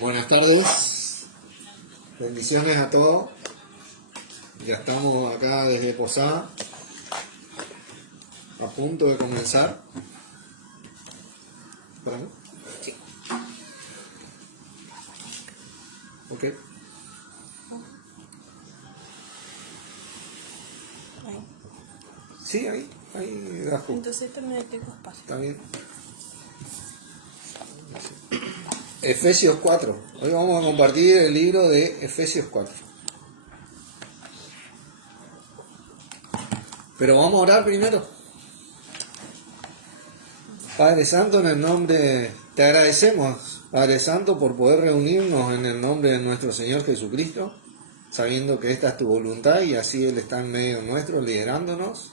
Buenas tardes, bendiciones a todos. Ya estamos acá desde Posada, a punto de comenzar. ¿Para mí? Sí. Ok. Sí, ahí das justo. Entonces esto me tengo espacio. Está bien. Efesios 4. Hoy vamos a compartir el libro de Efesios 4. Pero vamos a orar primero. Padre Santo, en el nombre, te agradecemos, Padre Santo, por poder reunirnos en el nombre de nuestro Señor Jesucristo, sabiendo que esta es tu voluntad y así Él está en medio nuestro, liderándonos,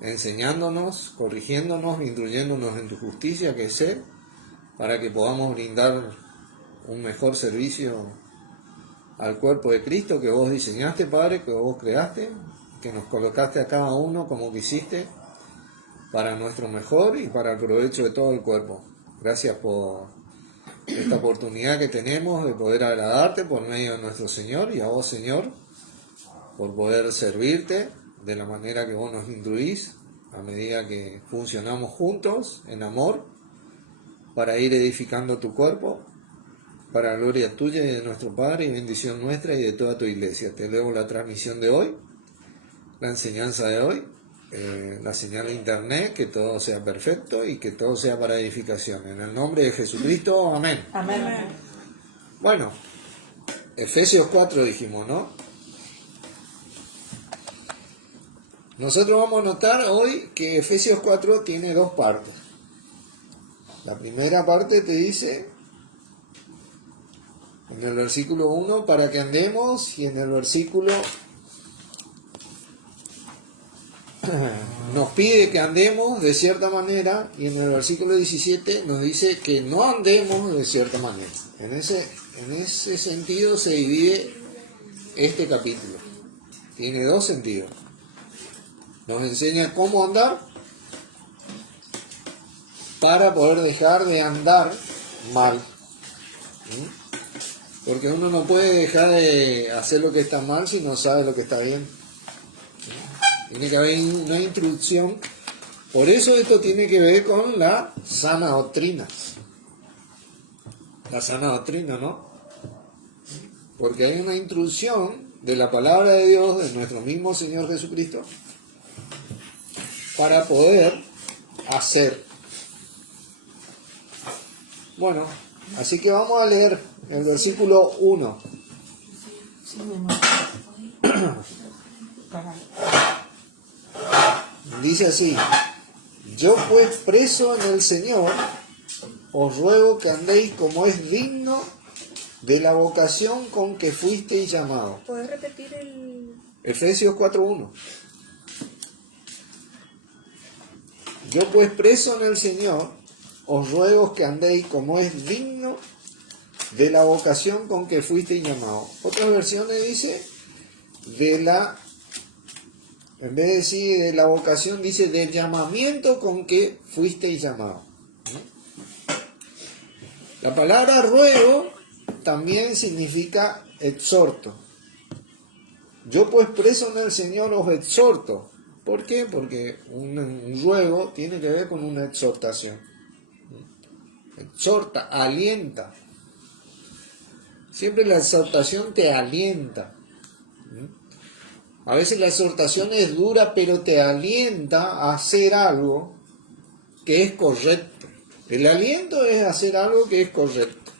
enseñándonos, corrigiéndonos, instruyéndonos en tu justicia, que es Él, para que podamos brindar un mejor servicio al cuerpo de Cristo que vos diseñaste, Padre, que vos creaste, que nos colocaste a cada uno como quisiste, para nuestro mejor y para el provecho de todo el cuerpo. Gracias por esta oportunidad que tenemos de poder agradarte por medio de nuestro Señor, y a vos, Señor, por poder servirte de la manera que vos nos instruís, a medida que funcionamos juntos en amor, para ir edificando tu cuerpo, para gloria tuya y de nuestro Padre, y bendición nuestra y de toda tu iglesia. Te elevo la transmisión de hoy, la enseñanza de hoy, la señal de internet, que todo sea perfecto y que todo sea para edificación. En el nombre de Jesucristo, amén. Amén. Bueno, Efesios 4 dijimos, ¿no? Nosotros vamos a notar hoy que Efesios 4 tiene dos partes. La primera parte te dice, en el versículo 1, para que andemos, y en el versículo nos pide que andemos de cierta manera, y en el versículo 17 nos dice que no andemos de cierta manera. En ese sentido se divide este capítulo. Tiene dos sentidos. Nos enseña cómo andar para poder dejar de andar mal. Porque uno no puede dejar de hacer lo que está mal si no sabe lo que está bien. Tiene que haber una instrucción. Por eso esto tiene que ver con la sana doctrina. La sana doctrina, ¿no? Porque hay una instrucción de la palabra de Dios, de nuestro mismo Señor Jesucristo, para poder hacer. Bueno, así que vamos a leer el versículo 1. Dice así: yo pues preso en el Señor, os ruego que andéis como es digno de la vocación con que fuisteis llamados. ¿Puedes repetir el...? Efesios 4:1. Yo pues preso en el Señor, os ruego que andéis como es digno de la vocación con que fuisteis llamados. Otras versiones dice en vez de decir de la vocación, dice del llamamiento con que fuisteis llamados. La palabra ruego también significa exhorto. Yo pues preso en el Señor os exhorto. ¿Por qué? Porque un ruego tiene que ver con una exhortación. Exhorta, alienta. Siempre la exhortación te alienta. A veces la exhortación es dura, pero te alienta a hacer algo que es correcto. El aliento es hacer algo que es correcto.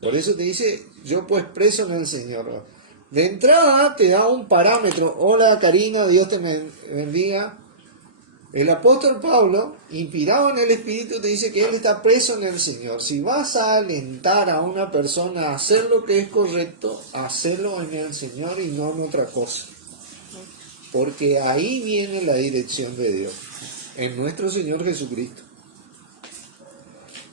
Por eso te dice, yo pues preso en el Señor. De entrada te da un parámetro. Hola Karina, Dios te bendiga. El apóstol Pablo, inspirado en el Espíritu, te dice que él está preso en el Señor. Si vas a alentar a una persona a hacer lo que es correcto, hacelo en el Señor y no en otra cosa. Porque ahí viene la dirección de Dios, en nuestro Señor Jesucristo.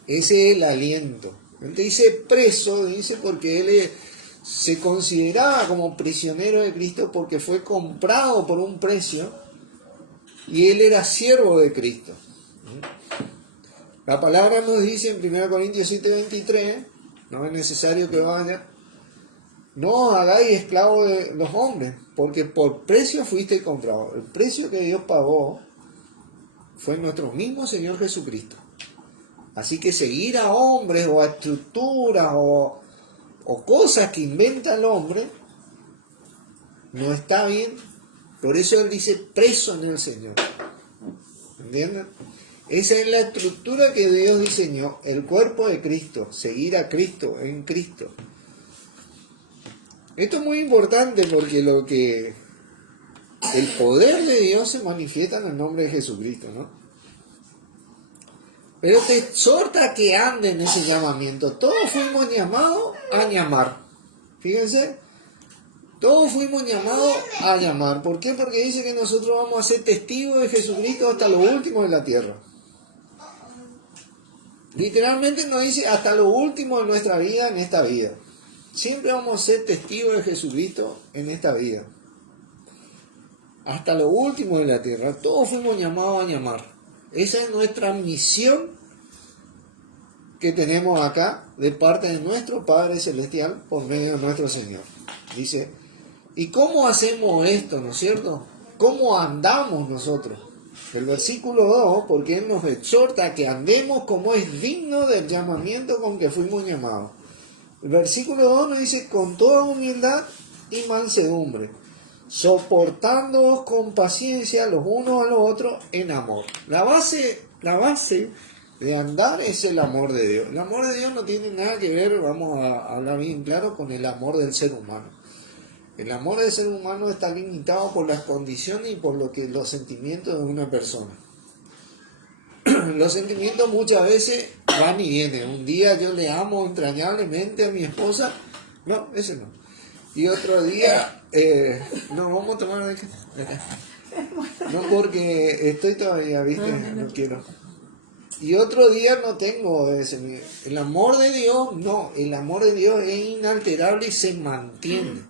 Ese es el aliento. Él te dice preso, dice porque él se consideraba como prisionero de Cristo porque fue comprado por un precio y él era siervo de Cristo. La palabra nos dice en 1 Corintios 7:23, no es necesario que vaya, no os hagáis esclavos de los hombres, porque por precio fuisteis comprados. El precio que Dios pagó fue nuestro mismo Señor Jesucristo. Así que seguir a hombres o a estructuras o cosas que inventa el hombre no está bien. Por eso Él dice preso en el Señor. ¿Entienden? Esa es la estructura que Dios diseñó, el cuerpo de Cristo, seguir a Cristo en Cristo. Esto es muy importante porque el poder de Dios se manifiesta en el nombre de Jesucristo, ¿no? Pero te exhorta a que ande en ese llamamiento. Todos fuimos llamados a llamar. Fíjense, todos fuimos llamados a llamar. ¿Por qué? Porque dice que nosotros vamos a ser testigos de Jesucristo hasta lo último de la tierra. Literalmente nos dice hasta lo último de nuestra vida en esta vida. Siempre vamos a ser testigos de Jesucristo en esta vida. Hasta lo último de la tierra. Todos fuimos llamados a llamar. Esa es nuestra misión que tenemos acá de parte de nuestro Padre Celestial por medio de nuestro Señor. Dice, ¿y cómo hacemos esto, no es cierto? ¿Cómo andamos nosotros? El versículo 2, porque Él nos exhorta a que andemos como es digno del llamamiento con que fuimos llamados. El versículo 2 nos dice, con toda humildad y mansedumbre, soportándoos con paciencia los unos a los otros en amor. La base de andar es el amor de Dios. El amor de Dios no tiene nada que ver, vamos a hablar bien claro, con el amor del ser humano. El amor del ser humano está limitado por las condiciones y por los sentimientos de una persona. Los sentimientos muchas veces van y vienen. Un día yo le amo entrañablemente a mi esposa. No, ese no. Y otro día, no, vamos a tomar de acá. No, porque estoy todavía, ¿viste? No quiero. Y otro día no tengo ese. El amor de Dios, no. El amor de Dios es inalterable y se mantiene.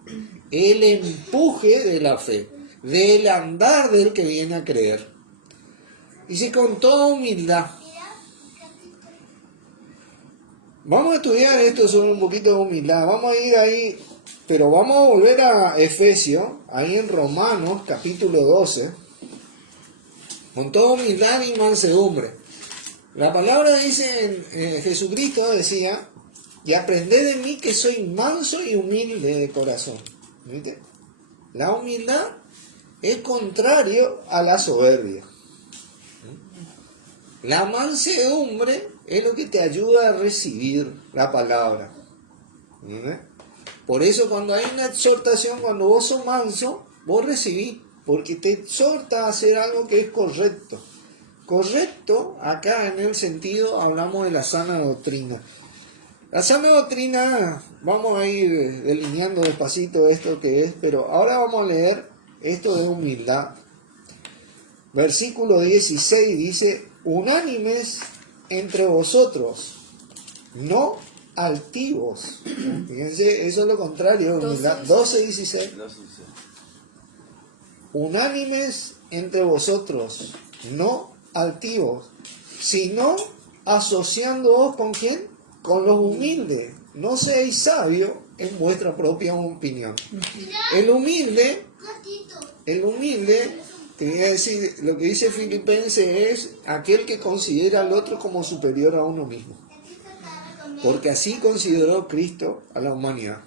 El empuje de la fe, del andar del que viene a creer. Dice con toda humildad. Vamos a estudiar esto sobre un poquito de humildad. Vamos a ir ahí, pero vamos a volver a Efesios, ahí en Romanos, capítulo 12. Con toda humildad y mansedumbre. La palabra dice, Jesucristo decía, y aprended de mí que soy manso y humilde de corazón. ¿Viste? La humildad es contrario a la soberbia. La mansedumbre es lo que te ayuda a recibir la palabra. ¿Viste? Por eso cuando hay una exhortación, cuando vos sos manso, vos recibís, porque te exhorta a hacer algo que es correcto. Correcto, acá en el sentido hablamos de la sana doctrina. La sana doctrina, vamos a ir delineando despacito esto que es, pero ahora vamos a leer esto de humildad. Versículo 16 dice, unánimes entre vosotros, no altivos. Fíjense, eso es lo contrario de humildad. 12:16. Unánimes entre vosotros, no altivos, sino asociándoos con ¿quién? Con los humildes. No seáis sabios en vuestra propia opinión. El humilde, te voy a decir, lo que dice Filipenses es aquel que considera al otro como superior a uno mismo. Porque así consideró Cristo a la humanidad.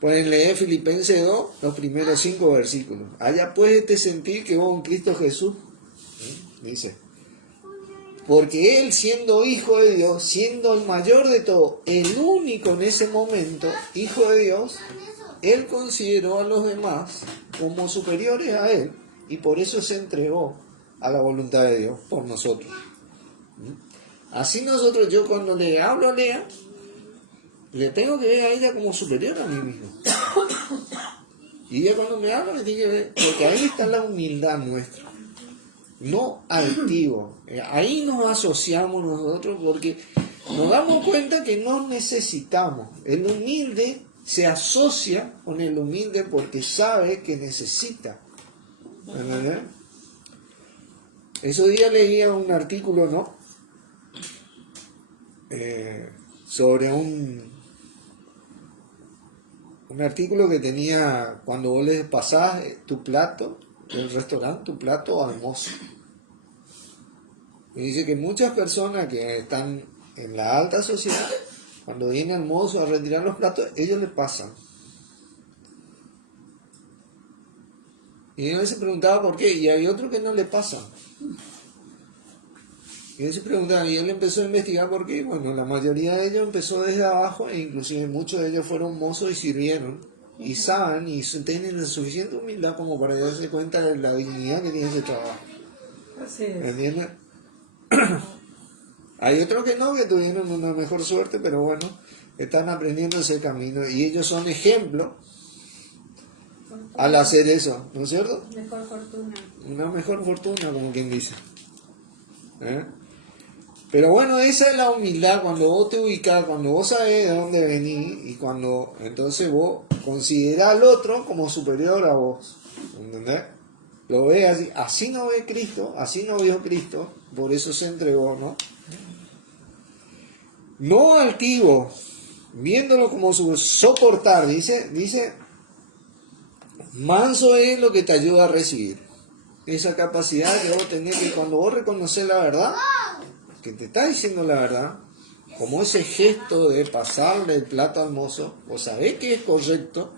Pueden leer Filipenses 2, los primeros 5 versículos. Haya pues este sentir que hubo en Cristo Jesús. Dice, porque Él siendo Hijo de Dios, siendo el mayor de todos, el único en ese momento, Hijo de Dios, Él consideró a los demás como superiores a Él y por eso se entregó a la voluntad de Dios por nosotros. Así nosotros, yo cuando le hablo a Lea, le tengo que ver a ella como superior a mí mismo. Y ella cuando me habla, me tiene que ver, porque ahí está la humildad nuestra. No altivo. Ahí nos asociamos nosotros porque nos damos cuenta que no necesitamos. El humilde se asocia con el humilde porque sabe que necesita. ¿Verdad? Esos días leía un artículo, ¿no? sobre un artículo que tenía cuando vos le pasás tu plato del restaurante, tu plato al mozo. Y dice que muchas personas que están en la alta sociedad, cuando viene el mozo a retirar los platos, ellos le pasan. Y él se preguntaba por qué, y hay otros que no le pasan. Y él se preguntaba, y él empezó a investigar por qué. Bueno, la mayoría de ellos empezó desde abajo, e inclusive muchos de ellos fueron mozos y sirvieron. Y saben, y tienen suficiente humildad como para darse cuenta de la dignidad que tiene ese trabajo. Así es. ¿Entiendes? Hay otros que no, que tuvieron una mejor suerte, pero bueno, están aprendiendo ese camino. Y ellos son ejemplo al hacer eso, ¿no es cierto? Mejor fortuna. Una mejor fortuna, como quien dice. ¿Eh? Pero bueno, esa es la humildad, cuando vos te ubicás, cuando vos sabés de dónde venís y cuando entonces vos considerás al otro como superior a vos. ¿Entendés? Lo ves así, así no ve Cristo, así no vio Cristo, por eso se entregó, ¿no? No altivo, viéndolo como soportar, dice, manso es lo que te ayuda a recibir. Esa capacidad que vos tenés, que cuando vos reconoces la verdad, que te está diciendo la verdad, como ese gesto de pasarle el plato al mozo, vos sabés que es correcto,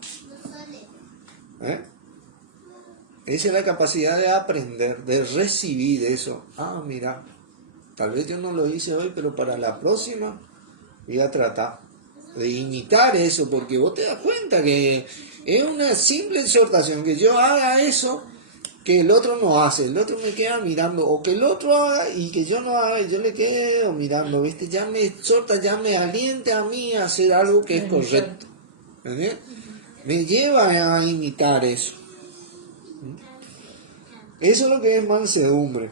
esa es la capacidad de aprender, de recibir eso. Ah, mira, tal vez yo no lo hice hoy, pero para la próxima voy a tratar de imitar eso, porque vos te das cuenta que es una simple exhortación, que yo haga eso que el otro no hace, el otro me queda mirando, o que el otro haga y que yo no haga y yo le quedo mirando, ¿viste? Ya me exhorta, ya me alienta a mí a hacer algo que es correcto. ¿Entiendes? Me lleva a imitar eso. Eso es lo que es mansedumbre.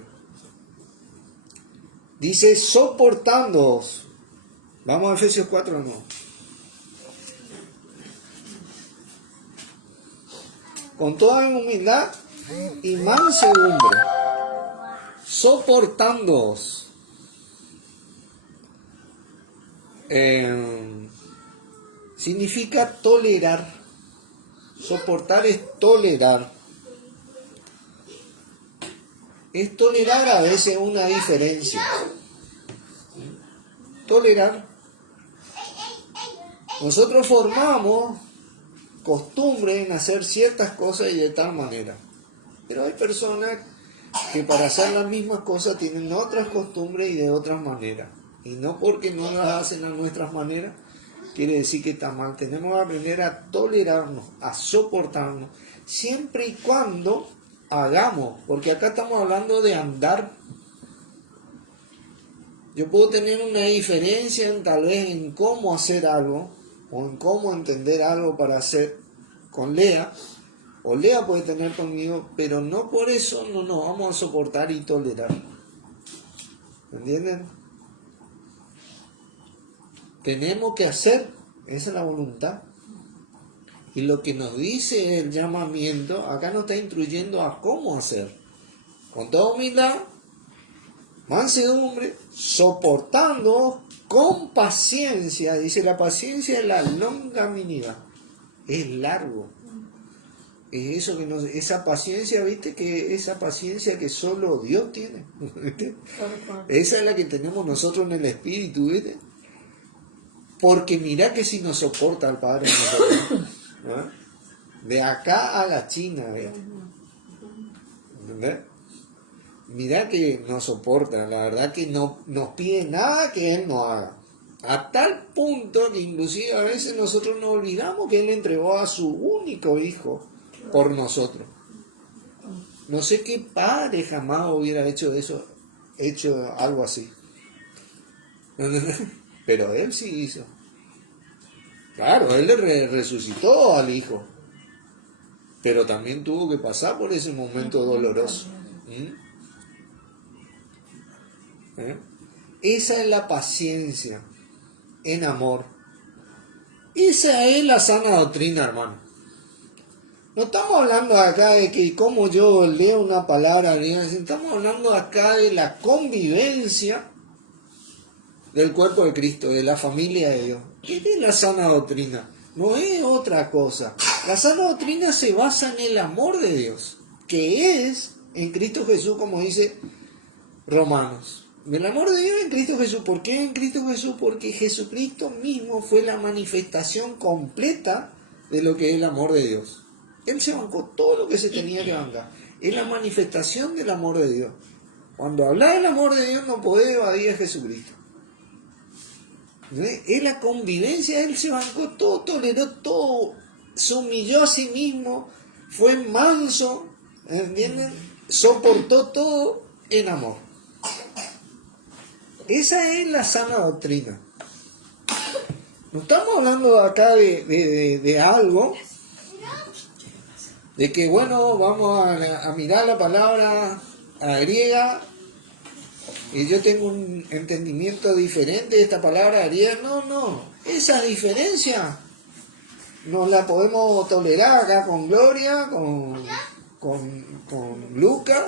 Dice, soportándoos. Vamos a Efesios 4, no. Con toda humildad y mansedumbre, soportándoos. Significa tolerar. Soportar es tolerar. Es tolerar a veces una diferencia. Tolerar. Nosotros formamos costumbre en hacer ciertas cosas y de tal manera. Pero hay personas que para hacer las mismas cosas tienen otras costumbres y de otras maneras. Y no porque no las hacen a nuestras maneras, quiere decir que está mal. Tenemos que aprender a tolerarnos, a soportarnos, siempre y cuando hagamos, porque acá estamos hablando de andar. Yo puedo tener una diferencia en, tal vez en cómo hacer algo, o en cómo entender algo para hacer con Lea, o Lea puede tener conmigo, pero no por eso no nos vamos a soportar y tolerar. ¿Entienden? Tenemos que hacer, esa es la voluntad. Y lo que nos dice el llamamiento, acá nos está instruyendo a cómo hacer. Con toda humildad, mansedumbre, soportando con paciencia. Dice, la paciencia es la longanimidad. Es largo. Es eso que nos, esa paciencia, ¿viste? Que esa paciencia que solo Dios tiene. ¿Viste? Esa es la que tenemos nosotros en el espíritu, ¿viste? Porque mirá que si nos soporta el Padre nosotros, ¿no? De acá a la China, ¿viste? ¿Entendés? Mirá que nos soporta, la verdad que no nos pide nada que Él no haga. A tal punto que inclusive a veces nosotros nos olvidamos que Él entregó a su único hijo por nosotros. No sé qué padre jamás hubiera hecho eso, hecho algo así. Pero Él sí hizo. Claro, Él le resucitó al hijo. Pero también tuvo que pasar por ese momento doloroso. Esa es la paciencia en amor. Esa es la sana doctrina, hermano. No estamos hablando acá de que como yo leo una palabra, estamos hablando acá de la convivencia del cuerpo de Cristo, de la familia de Dios. ¿Qué es la sana doctrina? No es otra cosa. La sana doctrina se basa en el amor de Dios, que es en Cristo Jesús, como dice Romanos. El amor de Dios en Cristo Jesús. ¿Por qué en Cristo Jesús? Porque Jesucristo mismo fue la manifestación completa de lo que es el amor de Dios. Él se bancó todo lo que se tenía que bancar. Es la manifestación del amor de Dios. Cuando habla del amor de Dios no podés evadir a Jesucristo. Es la convivencia, Él se bancó todo, toleró todo, se humilló a sí mismo, fue manso, ¿entienden? Soportó todo en amor. Esa es la sana doctrina. No estamos hablando acá de algo, de que bueno, vamos a mirar la palabra griega y yo tengo un entendimiento diferente de esta palabra griega. No, esa diferencia nos la podemos tolerar acá con Gloria, con Lucas.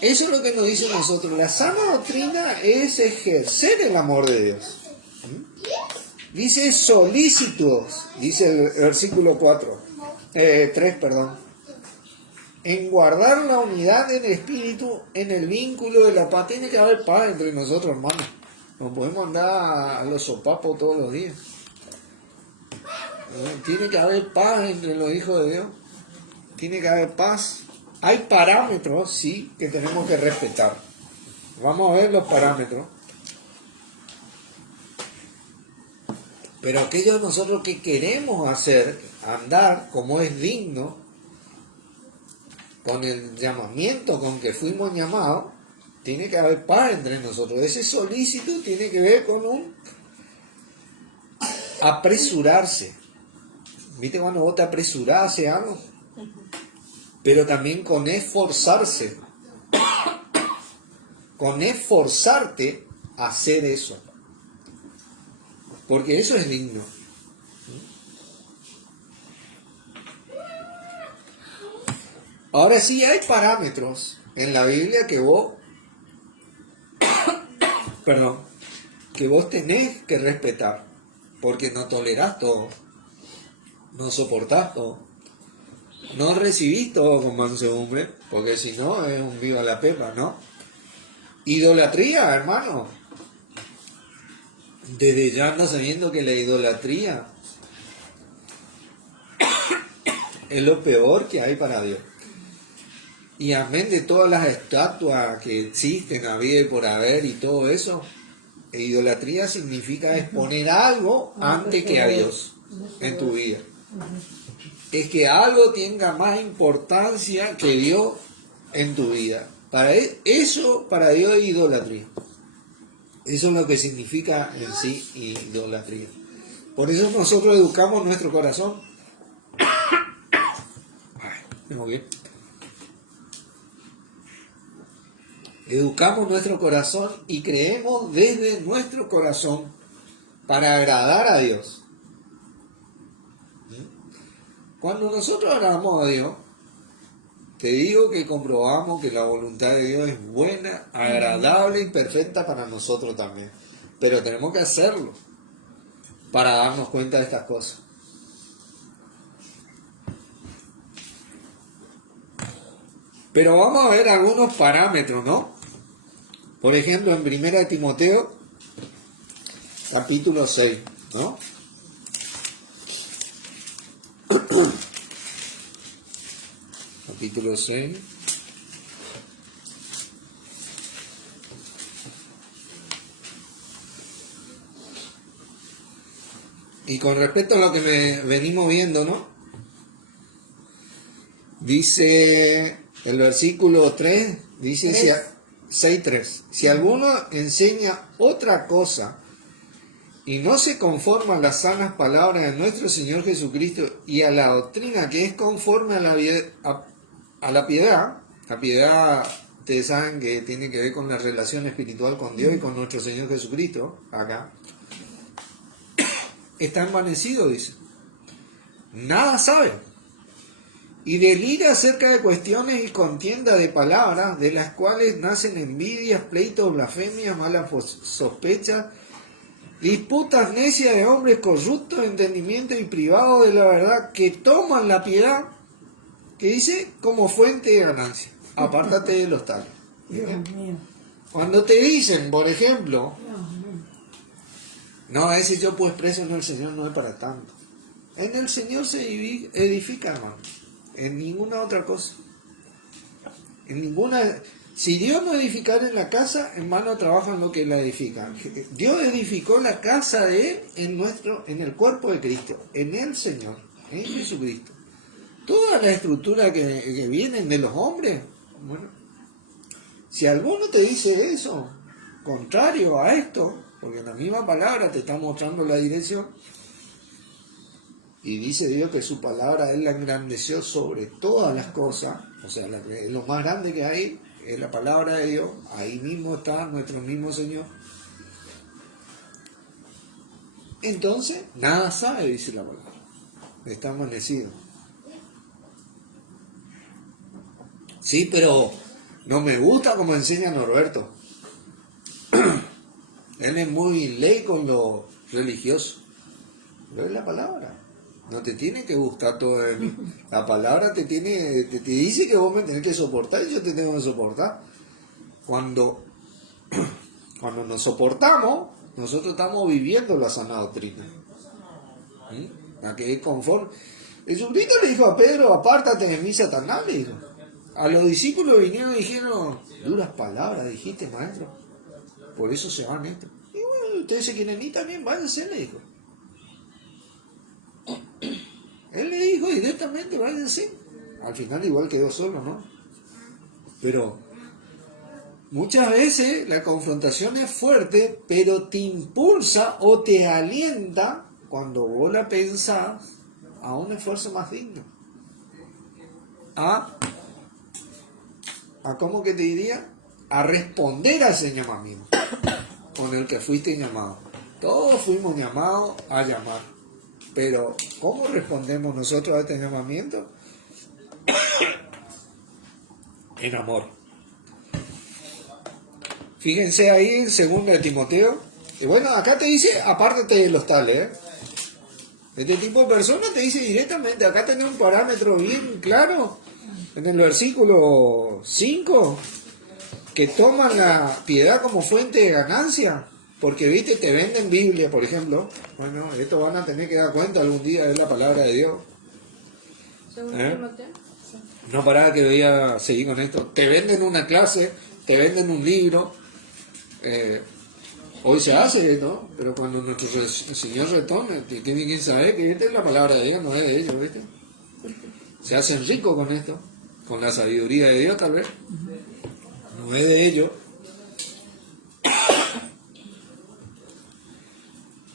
Eso es lo que nos dice nosotros. La sana doctrina es ejercer el amor de Dios. Dice solícitos, dice el versículo 3, en guardar la unidad del espíritu, en el vínculo de la paz. Tiene que haber paz entre nosotros, hermanos. No podemos andar a los sopapos todos los días. Tiene que haber paz entre los hijos de Dios. Tiene que haber paz. Hay parámetros, sí, que tenemos que respetar. Vamos a ver los parámetros. Pero aquello nosotros que queremos hacer, andar como es digno, con el llamamiento con que fuimos llamados, tiene que haber paz entre nosotros. Ese solícito tiene que ver con un apresurarse. ¿Viste cuando vos te apresurás a hacer algo? Pero también con esforzarse. Con esforzarte a hacer eso. Porque eso es digno. Ahora sí hay parámetros en la Biblia que vos tenés que respetar, porque no tolerás todo, no soportás todo, no recibís todo con mansedumbre, porque si no es un viva la pepa, ¿no? Idolatría, hermano. Desde ya anda sabiendo que la idolatría es lo peor que hay para Dios. Y amén de todas las estatuas que existen, había y por haber y todo eso, idolatría significa exponer algo antes que a Dios en tu vida. Es que algo tenga más importancia que Dios en tu vida. Eso para Dios es idolatría. Eso es lo que significa en sí idolatría. Por eso nosotros educamos nuestro corazón. Tengo que... Educamos nuestro corazón y creemos desde nuestro corazón para agradar a Dios. Cuando nosotros agradamos a Dios, te digo que comprobamos que la voluntad de Dios es buena, agradable y perfecta para nosotros también. Pero tenemos que hacerlo para darnos cuenta de estas cosas. Pero vamos a ver algunos parámetros, ¿no? Por ejemplo, en 1 Timoteo, capítulo 6, ¿no? Capítulo 6. Y con respecto a lo que venimos viendo, ¿no? Dice el versículo 3, dice 6.3. Si alguno enseña otra cosa y no se conforma a las sanas palabras de nuestro Señor Jesucristo y a la doctrina que es conforme a la piedad, la piedad, ustedes saben que tiene que ver con la relación espiritual con Dios y con nuestro Señor Jesucristo, acá, está envanecido, dice. Nada sabe. y delira acerca de cuestiones y contienda de palabras, de las cuales nacen envidias, pleitos, blasfemias, malas sospechas, disputas necias de hombres corruptos de entendimiento y privados de la verdad, que toman la piedad, que dice, como fuente de ganancia. Apártate de los tales. Dios mío. Cuando te dicen, por ejemplo, Dios mío. no, ese yo pues preso en el Señor no es para tanto. En el Señor se edifica, hermano. En ninguna otra cosa. En ninguna. Si Dios no edificara en la casa, en vano trabajan lo que la edifican. Dios edificó la casa de Él en el cuerpo de Cristo, en el Señor, en Jesucristo. Toda la estructura que vienen de los hombres, bueno, si alguno te dice eso, contrario a esto, porque en la misma palabra te está mostrando la dirección, y dice Dios que su palabra Él la engrandeció sobre todas las cosas, o sea, lo más grande que hay es la palabra de Dios, ahí mismo está nuestro mismo Señor. Entonces, nada sabe, dice la palabra, está amanecido. Sí, pero no me gusta como enseña Norberto. Él es muy ley con lo religioso. Pero es la palabra. No te tiene que gustar todo de mí. La palabra te dice que vos me tenés que soportar y yo te tengo que soportar. Cuando nos soportamos, nosotros estamos viviendo la sana doctrina. La que es conforme. Jesucristo le dijo a Pedro, apártate de mí, Satanás, le dijo. A los discípulos vinieron y dijeron, duras palabras dijiste, maestro. Por eso se van estos. Y bueno, ustedes se quieren ir también, váyanse, le dijo. Él le dijo directamente, váyanse. Al final igual quedó solo, ¿no? Pero muchas veces la confrontación es fuerte, pero te impulsa o te alienta, cuando vos la pensás, a un esfuerzo más digno. A ¿cómo que te diría? A responder a ese llamamiento con el que fuiste llamado. Todos fuimos llamados a llamar. Pero, ¿cómo respondemos nosotros a este llamamiento? En amor. Fíjense ahí en 2 de Timoteo. Y bueno, acá te dice, apártate de los tales, ¿eh? Este tipo de personas te dice directamente, acá tenés un parámetro bien claro, en el versículo 5, que toman la piedad como fuente de ganancia. Porque, viste, te venden Biblia, por ejemplo. Bueno, esto van a tener que dar cuenta algún día, es la palabra de Dios. No pará que voy a seguir con esto. Te venden una clase, te venden un libro. Hoy se hace esto, pero cuando nuestro Señor retorne, tiene que saber que esta es la palabra de Dios, no es de ellos, ¿viste? Se hacen ricos con esto, con la sabiduría de Dios tal vez. No es de ellos.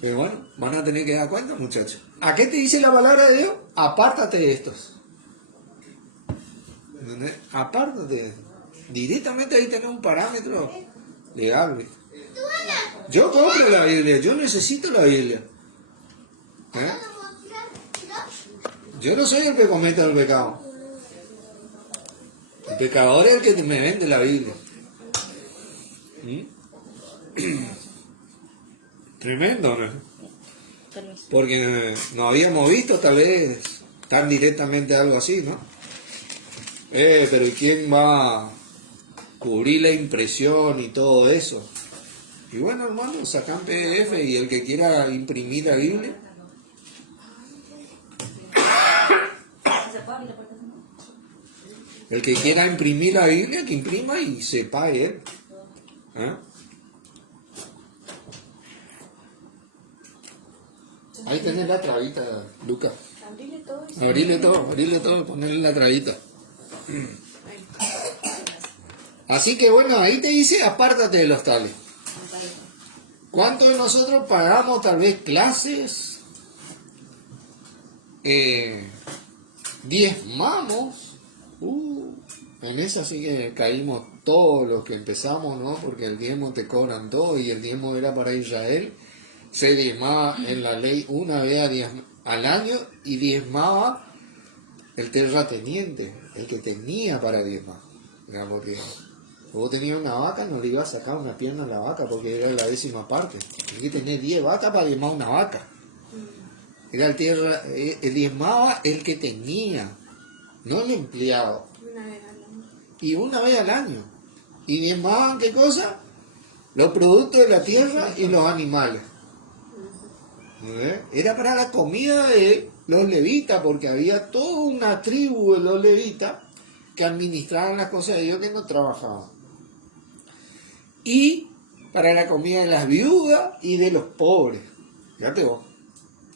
Pero bueno, van a tener que dar cuenta, muchachos. ¿A qué te dice la palabra de Dios? Apártate de estos. ¿Entendés? Apártate. Directamente ahí tenés un parámetro legal, ¿viste? Yo compro la Biblia, yo necesito la Biblia. ¿Eh? Yo no soy el que comete el pecado. El pecador es el que me vende la Biblia. Tremendo, ¿no? Porque no habíamos visto tal vez tan directamente algo así, ¿no? Pero ¿y quién va a cubrir la impresión y todo eso? Y bueno, hermano, sacan PDF y el que quiera imprimir la Biblia. El que quiera imprimir la Biblia, que imprima y se pague él. ¿Eh? Ahí tenés la trabita, Lucas. Abrile todo, ponerle la trabita. Así que bueno, ahí te dice, apártate de los tales. ¿Cuántos de nosotros pagamos tal vez clases? Diezmamos. En esa sí que caímos todos los que empezamos, ¿no? Porque el diezmo te cobran todo y el diezmo era para Israel. Se diezmaba en la ley una vez al año y diezmaba el terrateniente, el que tenía para diezmar. Digamos que vos tenías una vaca, no le ibas a sacar una pierna a la vaca porque era la 10ª parte. Tenía que tener 10 vacas para diezmar una vaca. Era el diezmaba el que tenía, no el empleado. Una vez al año. Y una vez al año. ¿Y diezmaban qué cosa? Los productos de la tierra y los animales. Era para la comida de los levitas, porque había toda una tribu de los levitas que administraban las cosas de Dios, que no trabajaban. Y para la comida de las viudas y de los pobres. Fíjate vos.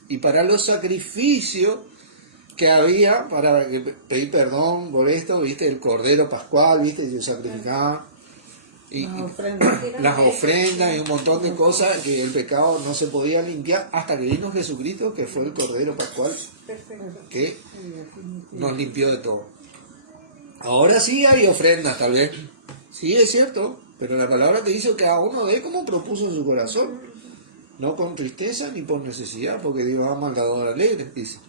Y para los sacrificios que había para pedir perdón por esto, viste, el cordero pascual, viste, se sacrificaban. Y las ofrendas y un montón de cosas que el pecado no se podía limpiar hasta que vino Jesucristo, que fue el Cordero Pascual, que nos limpió de todo. Ahora sí hay ofrendas, tal vez. Sí, es cierto, pero la palabra te dice que cada uno dé como propuso en su corazón, no con tristeza ni por necesidad, porque Dios ama al dador alegre, dice.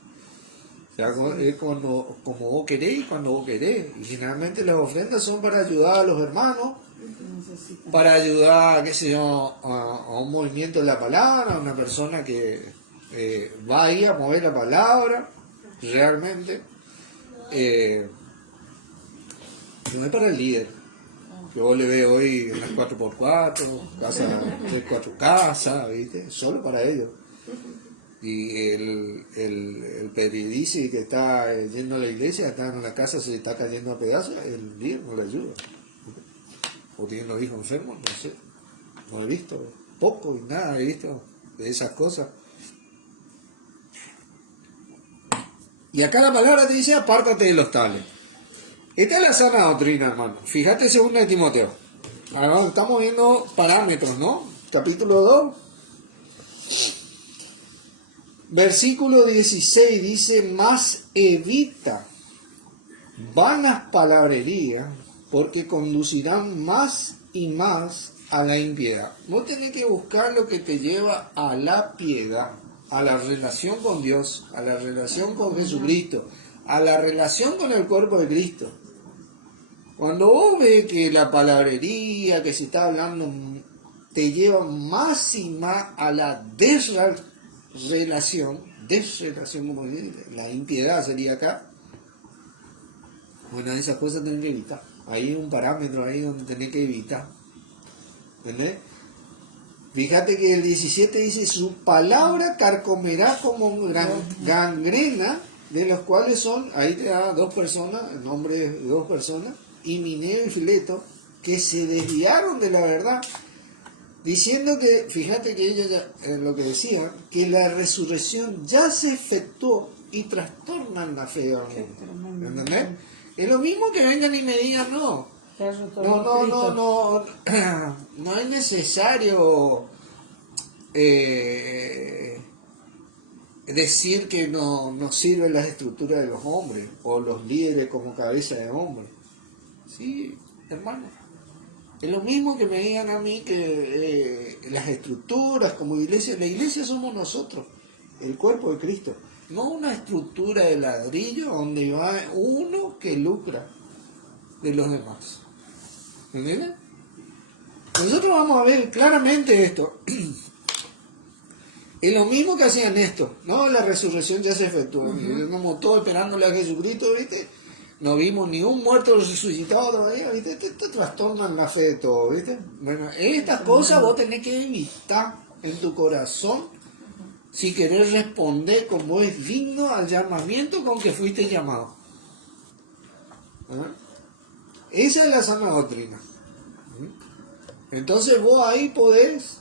O sea, es como vos querés y cuando vos querés. Y generalmente las ofrendas son para ayudar a los hermanos, para ayudar, qué sé yo, a un movimiento de la palabra, a una persona que va ahí a mover la palabra, realmente. No es para el líder, que vos le ves hoy en las 4x4, casa, 3-4 casas, ¿viste? Solo para ellos. Y el periodici que está yendo a la iglesia, está en la casa, se está cayendo a pedazos, el líder no le ayuda. O tienen los hijos enfermos, no sé, no he visto, poco y nada he visto de esas cosas. Y acá la palabra te dice, apártate de los tales. Esta es la sana doctrina, hermano. Fíjate 2 de Timoteo. Ahora estamos viendo parámetros, ¿no? Capítulo 2. Versículo 16 dice, más evita vanas palabrerías, porque conducirán más y más a la impiedad. Vos tenés que buscar lo que te lleva a la piedad, a la relación con Dios, a la relación con Jesucristo, a la relación con el cuerpo de Cristo. Cuando vos ves que la palabrería que se está hablando te lleva más y más a la desrelación, como dice, la impiedad sería acá, bueno, esas cosas tenés que evitar. Hay un parámetro ahí donde tenés que evitar. ¿Entendés? Fíjate que el 17 dice, su palabra carcomerá como gangrena, de los cuales son, ahí te da 2 personas, el nombre de 2 personas, Himeneo y Fileto, que se desviaron de la verdad, diciendo que, fíjate que ellos lo que decían, que la resurrección ya se efectuó y trastornan la fe de la gente. ¿Entendés? Es lo mismo que vengan y me digan, no es necesario decir que no sirven las estructuras de los hombres o los líderes como cabeza de hombre. Sí, hermano. Es lo mismo que me digan a mí que las estructuras como iglesia, la iglesia somos nosotros, el cuerpo de Cristo. No una estructura de ladrillo donde va uno que lucra de los demás. ¿Entiendes? Nosotros vamos a ver claramente esto. Es lo mismo que hacían esto, ¿no? La resurrección ya se efectuó. Como todos esperándole a Jesucristo, ¿viste? No vimos ni un muerto resucitado todavía, ¿viste? Te trastornan la fe de todo, ¿viste? Bueno, estas cosas vos tenés que evitar en tu corazón si querés responder como es digno al llamamiento con que fuiste llamado. Esa es la sana doctrina. Entonces vos ahí podés,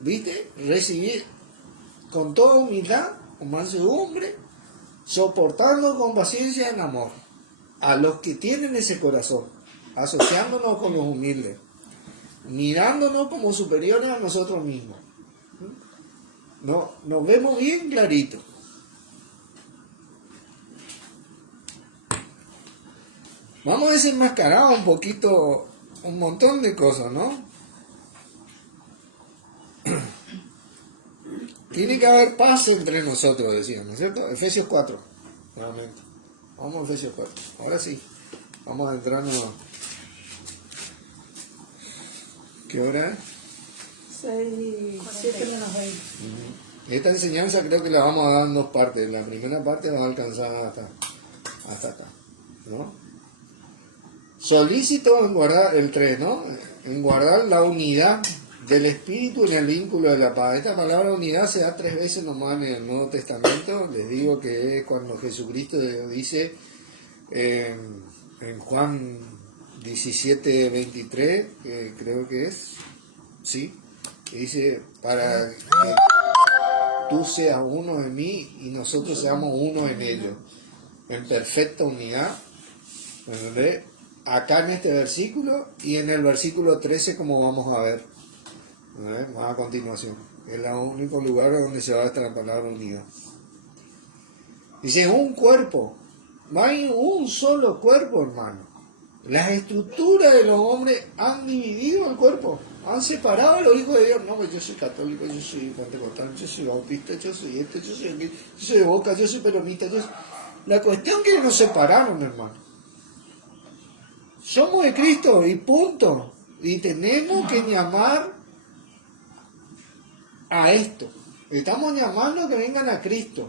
¿viste? Recibir con toda humildad, con mansedumbre, soportando con paciencia en amor a los que tienen ese corazón, asociándonos con los humildes, mirándonos como superiores a nosotros mismos. No, nos vemos bien clarito. Vamos a desenmascarar un poquito, un montón de cosas, ¿no? Tiene que haber paz entre nosotros, decíamos, ¿cierto? Efesios 4, nuevamente. Vamos a Efesios 4. Ahora sí, vamos a entrarnos. ¿Qué hora es? 7 menos 20. Esta enseñanza creo que la vamos a dar en dos partes. La primera parte va a alcanzar hasta acá, ¿no? Solícito en guardar, el 3, ¿no? En guardar la unidad del Espíritu en el vínculo de la paz. Esta palabra unidad se da 3 veces nomás en el Nuevo Testamento. Les digo que es cuando Jesucristo dice en Juan 17:23, creo que es, sí, que dice, para que tú seas uno en mí y nosotros seamos uno en ellos, en perfecta unidad. ¿Entendés? Acá en este versículo y en el versículo 13, como vamos a ver, ¿entendés? Más a continuación. Es el único lugar donde se va a estar la palabra unidad. Dice, un cuerpo. No hay un solo cuerpo, hermano. Las estructuras de los hombres han dividido el cuerpo. Han separado a los hijos de Dios. No, pues yo soy católico, yo soy pentecostal, yo soy bautista, yo soy este, yo soy aquel, yo soy de Boca, yo soy peronista. La cuestión es que nos separaron, hermano. Somos de Cristo y punto. Y tenemos que llamar a esto. Estamos llamando a que vengan a Cristo.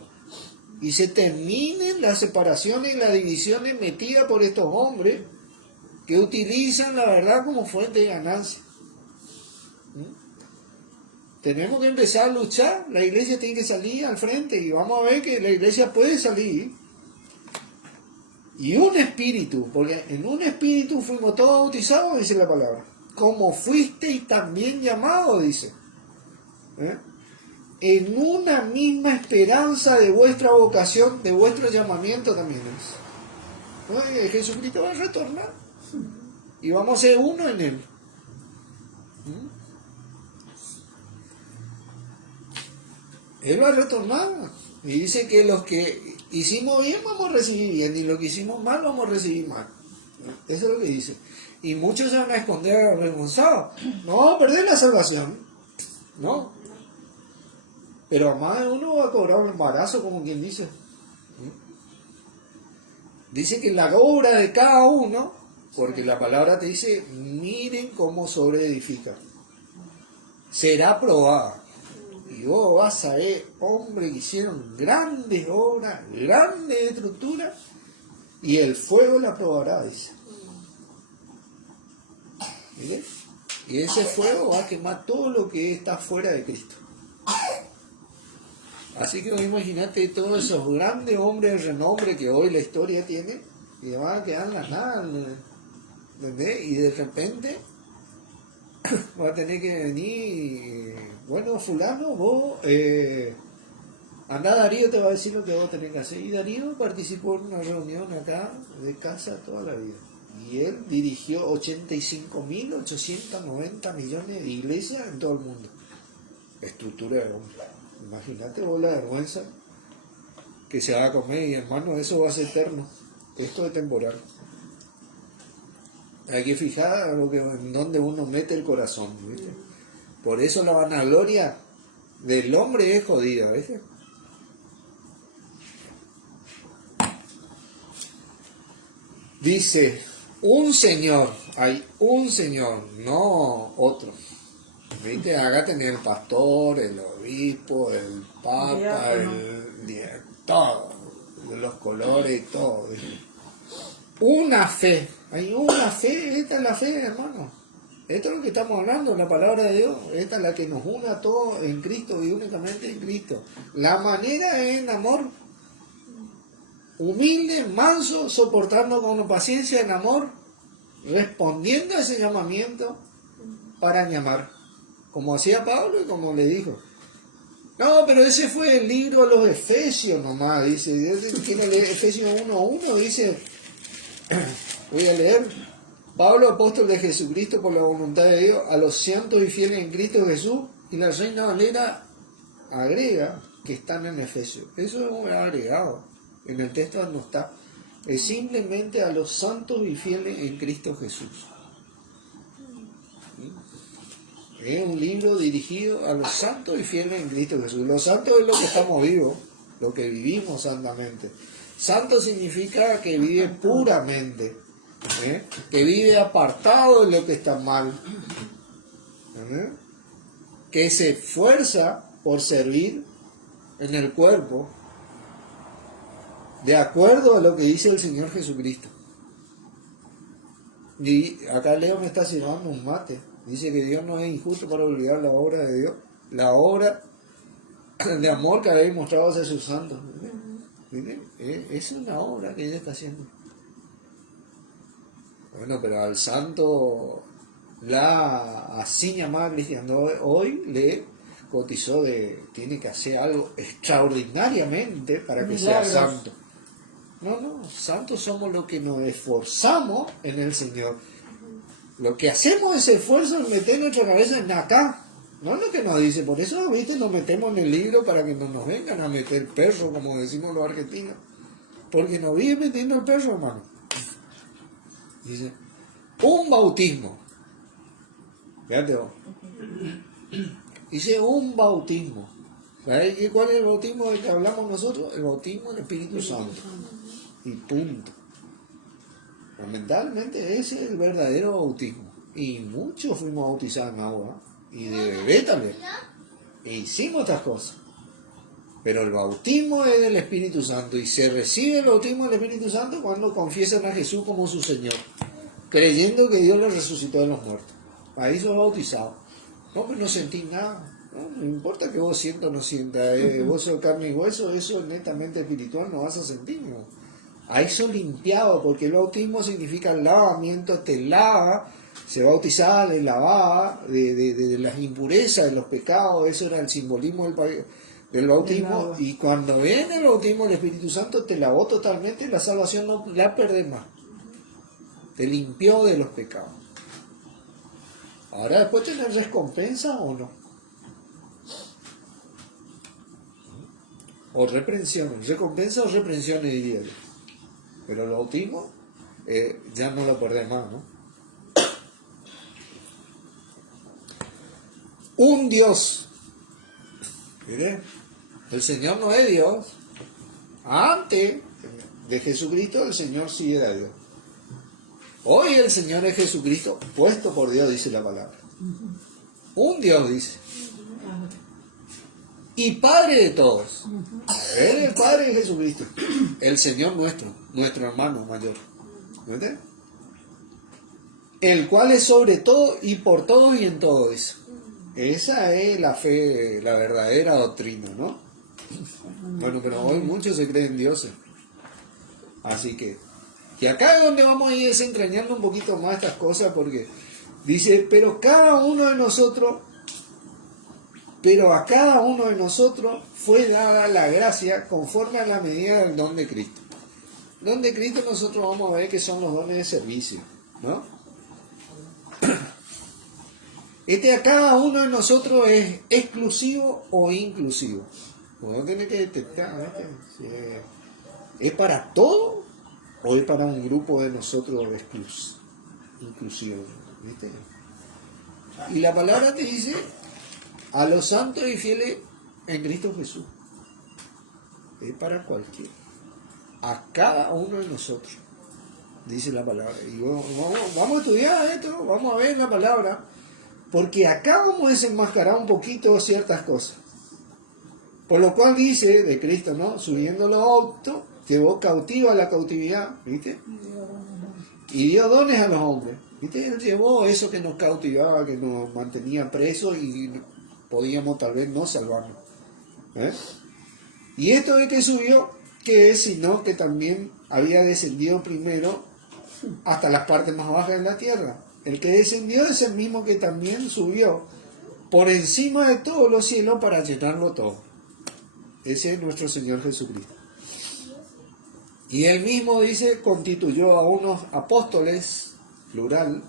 Y se terminen las separaciones y las divisiones metidas por estos hombres que utilizan la verdad como fuente de ganancia. Tenemos que empezar a luchar. La iglesia tiene que salir al frente y vamos a ver que la iglesia puede salir. Y un espíritu, porque en un espíritu fuimos todos bautizados, dice la palabra. Como fuisteis también llamados, dice. En una misma esperanza de vuestra vocación, de vuestro llamamiento también es. Jesucristo va a retornar. Y vamos a ser uno en Él. Él va a retornar. Y dice que los que hicimos bien vamos a recibir bien. Y los que hicimos mal vamos a recibir mal. Eso es lo que dice. Y muchos se van a esconder avergonzados. No vamos a perder la salvación. No. Pero más de uno va a cobrar un embarazo, como quien dice. Dice que la obra de cada uno, porque la palabra te dice, miren cómo sobreedifica. Será probada. Y vos vas a ver hombres que hicieron grandes obras, grandes estructuras, y el fuego la probará, dice. ¿Miren? Y ese fuego va a quemar todo lo que está fuera de Cristo. Así que imagínate todos esos grandes hombres de renombre que hoy la historia tiene, y van a quedar en la nada, ¿entendés? Y de repente va a tener que venir, bueno, fulano, vos, anda Darío, te va a decir lo que vos tenés que hacer. Y Darío participó en una reunión acá de casa toda la vida. Y él dirigió 85.890 millones de iglesias en todo el mundo. Estructura de hombre. Imagínate vos la vergüenza que se va a comer, y hermano, eso va a ser eterno. Esto es temporal. Hay que fijar en dónde uno mete el corazón, ¿viste? Por eso la vanagloria del hombre es jodida, ¿viste? Dice, un Señor, hay un Señor, no otro. ¿Viste? Acá tenés el pastor, el obispo, el papa, todo, los colores y todo. ¿Viste? Una fe, hay una fe, esta es la fe, hermano. Esto es lo que estamos hablando, la palabra de Dios. Esta es la que nos une a todos en Cristo y únicamente en Cristo. La manera es en amor, humilde, manso, soportando con paciencia en amor, respondiendo a ese llamamiento para llamar. Como hacía Pablo y como le dijo. No, pero ese fue el libro de los Efesios nomás, dice. Tiene Efesios 1:1, dice, voy a leer. Pablo, apóstol de Jesucristo por la voluntad de Dios, a los santos y fieles en Cristo Jesús, y la Reina Valera agrega que están en Efesios. Eso es un agregado. En el texto no está. Es simplemente a los santos y fieles en Cristo Jesús. Es un libro dirigido a los santos y fieles en Cristo Jesús. Los santos es lo que estamos vivos, lo que vivimos santamente. Santo significa que vive puramente, que vive apartado de lo que está mal, que se esfuerza por servir en el cuerpo de acuerdo a lo que dice el Señor Jesucristo. Y acá Leo me está llevando un mate. Dice que Dios no es injusto para olvidar la obra de Dios, la obra de amor que habéis mostrado hacia sus santos. ¿Miren? Es una obra que ella está haciendo. Bueno, pero al santo, la así llamada cristiana hoy le cotizó tiene que hacer algo extraordinariamente para que sea santo. No, santos somos los que nos esforzamos en el Señor. Lo que hacemos ese esfuerzo es meter nuestra cabeza en acá. No es lo que nos dice. Por eso, viste, nos metemos en el libro para que no nos vengan a meter perro, como decimos los argentinos. Porque nos vive metiendo el perro, hermano. Dice, un bautismo. Fíjate vos. Dice, un bautismo. ¿Sabes cuál es el bautismo del que hablamos nosotros? El bautismo del Espíritu Santo. Y punto. Fundamentalmente ese es el verdadero bautismo. Y muchos fuimos bautizados en agua. Y de bebé también. E hicimos estas cosas. Pero el bautismo es del Espíritu Santo. Y se recibe el bautismo del Espíritu Santo cuando confiesan a Jesús como su Señor. Creyendo que Dios lo resucitó de los muertos. Ahí sos bautizado. No, pero no sentís nada. No importa que vos sientas o no sientas. Vos sos carne y hueso. Eso es netamente espiritual. No vas a sentir, ¿no? Ahí sos limpiado, porque el bautismo significa lavamiento, te lava, se bautizaba, le lavaba de las impurezas, de los pecados. Eso era el simbolismo del bautismo. Y cuando viene el bautismo del Espíritu Santo, te lavó totalmente, la salvación no la perdés más. Te limpió de los pecados. Ahora después tenés recompensa o no. O reprensiones, recompensa o reprensiones diría yo. Pero el bautismo ya no lo perdés más, ¿no? Un Dios. Mire, el Señor no es Dios. Antes de Jesucristo el Señor sí era Dios. Hoy el Señor es Jesucristo puesto por Dios, dice la palabra. Un Dios, dice. Y Padre de todos. Él es el Padre de Jesucristo. El Señor nuestro hermano mayor. ¿Entiendes? El cual es sobre todo y por todo y en todo eso. Esa es la fe, la verdadera doctrina, ¿no? Bueno, pero hoy muchos se creen dioses. Así que acá es donde vamos a ir desentrañando un poquito más estas cosas, porque dice, pero a cada uno de nosotros fue dada la gracia conforme a la medida del don de Cristo. Don de Cristo nosotros vamos a ver que son los dones de servicio, ¿no? A cada uno de nosotros es exclusivo o inclusivo. Uno tiene que detectar, si es para todo o es para un grupo de nosotros inclusivo, ¿viste? Y la palabra te dice a los santos y fieles en Cristo Jesús. Es para cualquiera. A cada uno de nosotros, dice la palabra. Y vamos a estudiar esto, vamos a ver la palabra, porque acá vamos a desenmascarar un poquito ciertas cosas. Por lo cual dice de Cristo, ¿no? Subiendo los autos, llevó cautiva a la cautividad, ¿viste? Y dio dones a los hombres, ¿viste? Él llevó eso que nos cautivaba, que nos mantenía presos y podíamos tal vez no salvarnos. Y esto de que subió, ¿qué es? Sino que también había descendido primero hasta las partes más bajas de la tierra. El que descendió es el mismo que también subió por encima de todos los cielos para llenarlo todo. Ese es nuestro Señor Jesucristo. Y él mismo dice, constituyó a unos apóstoles, plural,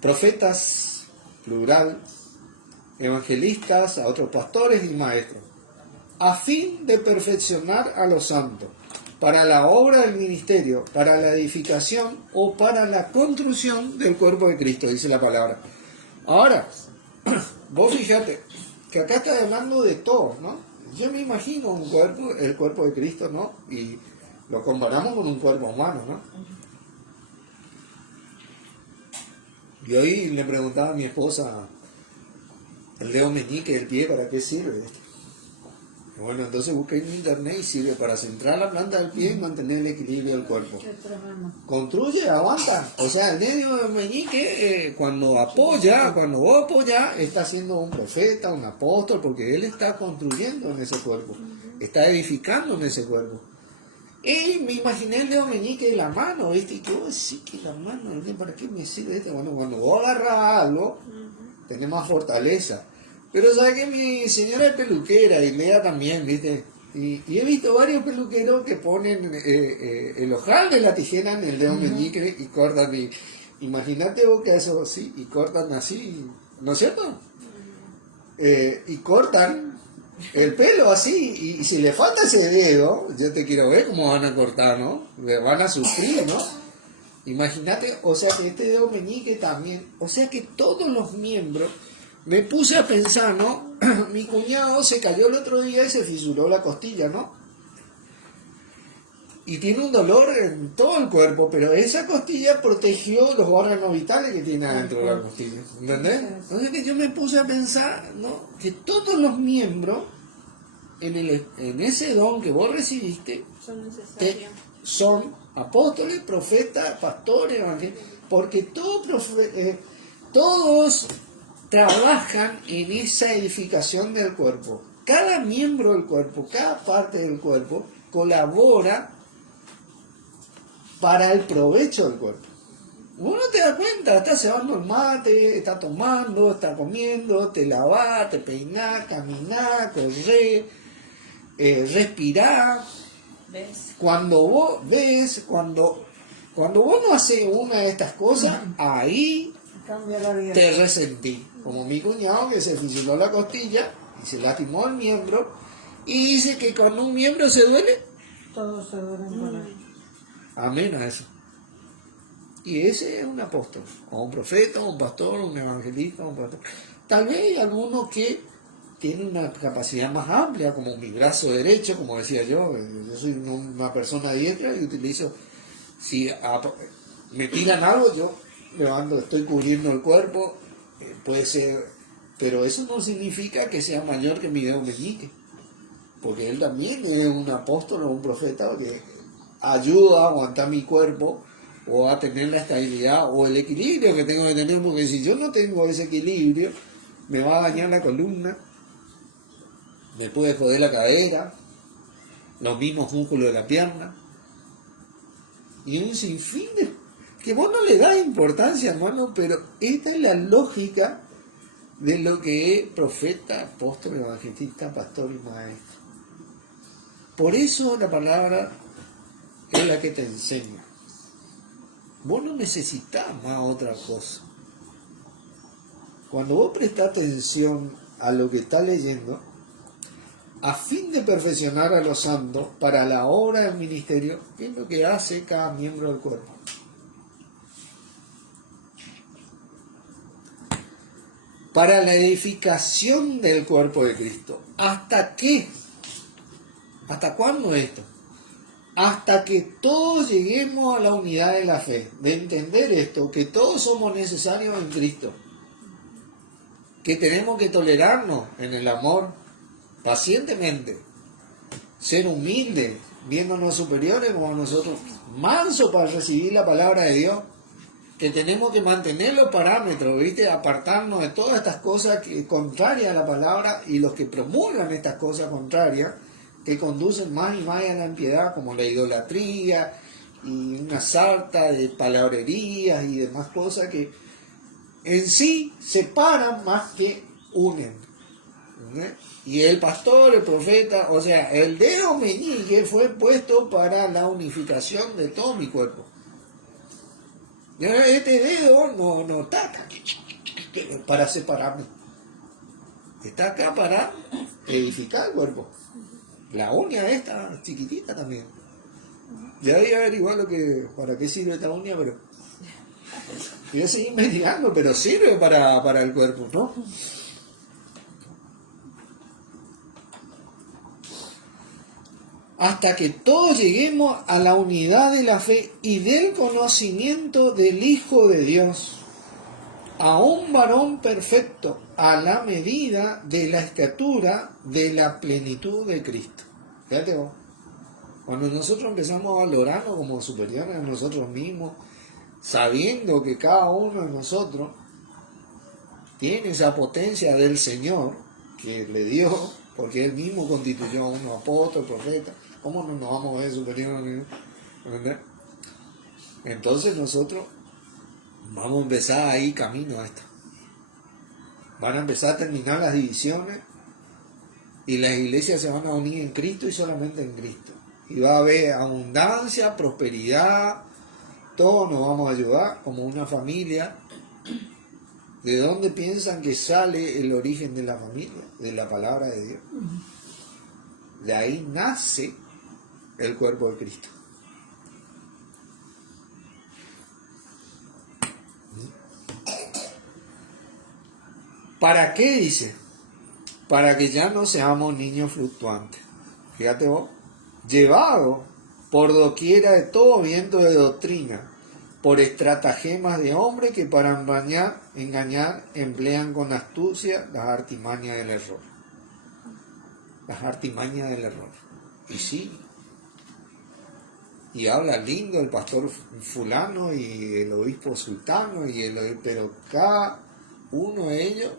profetas, plural, evangelistas, a otros pastores y maestros, a fin de perfeccionar a los santos, para la obra del ministerio, para la edificación o para la construcción del cuerpo de Cristo, dice la palabra. Ahora, vos fíjate que acá está hablando de todos, ¿no? Yo me imagino un cuerpo, el cuerpo de Cristo, ¿no? Y lo comparamos con un cuerpo humano, ¿no? Y hoy le preguntaba a mi esposa, el dedo meñique del pie, ¿para qué sirve? Y bueno, entonces busqué en internet y sirve para centrar la planta del pie y mantener el equilibrio del cuerpo. Construye, aguanta. O sea, el dedo meñique, cuando apoya, cuando vos apoyás, está siendo un profeta, un apóstol, porque él está construyendo en ese cuerpo, está edificando en ese cuerpo. Y me imaginé el dedo meñique y la mano, ¿viste? Y que vos decís que la mano, ¿para qué me sirve esto? Bueno, cuando vos agarras algo, tenés más fortaleza. Pero sabes que mi señora es peluquera y Lea también, ¿viste? Y he visto varios peluqueros que ponen el ojal de la tijera en el dedo meñique y cortan. Y imagínate vos que eso así, y cortan así, ¿no es cierto? Y cortan el pelo así, y si le falta ese dedo, yo te quiero ver cómo van a cortar, ¿no? Le van a sufrir, ¿no? Imagínate, o sea que este dedo meñique también, o sea que todos los miembros, me puse a pensar, ¿no? Mi cuñado se cayó el otro día y se fisuró la costilla, ¿no? Y tiene un dolor en todo el cuerpo, pero esa costilla protegió los órganos vitales que tiene adentro de la costilla, ¿entendés? Entonces que yo me puse a pensar, ¿no? Que todos los miembros en ese don que vos recibiste Son necesarios. son apóstoles, profetas, pastores, porque todos trabajan en esa edificación del cuerpo. Cada miembro del cuerpo, cada parte del cuerpo colabora para el provecho del cuerpo. Uno te da cuenta, estás cebando el mate, estás tomando, estás comiendo, te lavás, te peinás, caminás, corrés, respirás. ¿Ves? Cuando vos ves, cuando vos no haces una de estas cosas, ahí Cambia la vida. te resentí. Como mi cuñado que se fisuró la costilla y se lastimó el miembro y dice que cuando un miembro se duele, Todos se duelen con él. amén a eso. Y ese es un apóstol, o un profeta, o un pastor, un evangelista, un pastor. Tal vez hay alguno que tiene una capacidad más amplia, como mi brazo derecho, como decía yo soy una persona diestra y utilizo, si me tiran algo, yo levanto, estoy cubriendo el cuerpo, puede ser, pero eso no significa que sea mayor que mi dedo meñique, porque él también es un apóstol o un profeta que ayuda a aguantar mi cuerpo o a tener la estabilidad o el equilibrio que tengo que tener, porque si yo no tengo ese equilibrio, me va a dañar la columna, me puede joder la cadera, los mismos músculos de la pierna, y un sinfín de que vos no le das importancia, hermano, pero esta es la lógica de lo que es profeta, apóstol, evangelista, pastor y maestro. Por eso la palabra es la que te enseña. Vos no necesitas más otra cosa. Cuando vos prestás atención a lo que estás leyendo, a fin de perfeccionar a los santos para la obra del ministerio, ¿qué es lo que hace cada miembro del cuerpo? Para la edificación del cuerpo de Cristo. ¿Hasta qué? ¿Hasta cuándo esto? Hasta que todos lleguemos a la unidad de la fe, de entender esto, que todos somos necesarios en Cristo, que tenemos que tolerarnos en el amor pacientemente, ser humildes, viéndonos superiores como nosotros, manso para recibir la palabra de Dios, que tenemos que mantener los parámetros, ¿viste? Apartarnos de todas estas cosas que contrarias a la palabra y los que promulgan estas cosas contrarias, que conducen más y más a la impiedad, como la idolatría y una sarta de palabrerías y demás cosas que en sí separan más que unen. ¿Entendés? Y el pastor, el profeta, o sea, el dedo meñique fue puesto para la unificación de todo mi cuerpo. Y ahora este dedo no está acá para separarme. Está acá para edificar el cuerpo. La uña esta chiquitita también. Ya voy a averiguar para qué sirve esta uña, pero yo seguí investigando, pero sirve para el cuerpo, ¿no? hasta que todos lleguemos a la unidad de la fe y del conocimiento del Hijo de Dios, a un varón perfecto, a la medida de la estatura de la plenitud de Cristo. Fíjate vos, cuando nosotros empezamos a valorarnos como superiores a nosotros mismos, sabiendo que cada uno de nosotros tiene esa potencia del Señor que le dio, porque Él mismo constituyó a uno apóstol, profeta, ¿cómo no nos vamos a ver superiores? ¿Entendés? Entonces nosotros vamos a empezar ahí camino a esto. Van a empezar a terminar las divisiones y las iglesias se van a unir en Cristo y solamente en Cristo. Y va a haber abundancia, prosperidad, todos nos vamos a ayudar como una familia. ¿De dónde piensan que sale el origen de la familia? De la palabra de Dios. De ahí nace el cuerpo de Cristo. ¿Para qué dice? Para que ya no seamos niños fluctuantes. Fíjate vos, llevados por doquiera de todo viento de doctrina, por estratagemas de hombres que para engañar emplean con astucia las artimañas del error. Las artimañas del error. Y sí, y habla lindo el pastor fulano y el obispo sultano, pero cada uno de ellos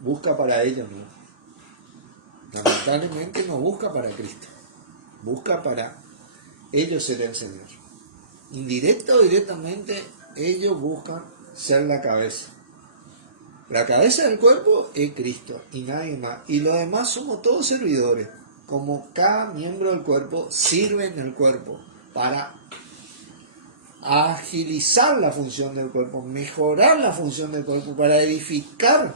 busca para ellos, ¿no? Lamentablemente no busca para Cristo, busca para ellos ser el Señor. Indirecto o directamente, ellos buscan ser la cabeza. La cabeza del cuerpo es Cristo y nadie más. Y los demás somos todos servidores. Como cada miembro del cuerpo sirve en el cuerpo para agilizar la función del cuerpo, mejorar la función del cuerpo, para edificar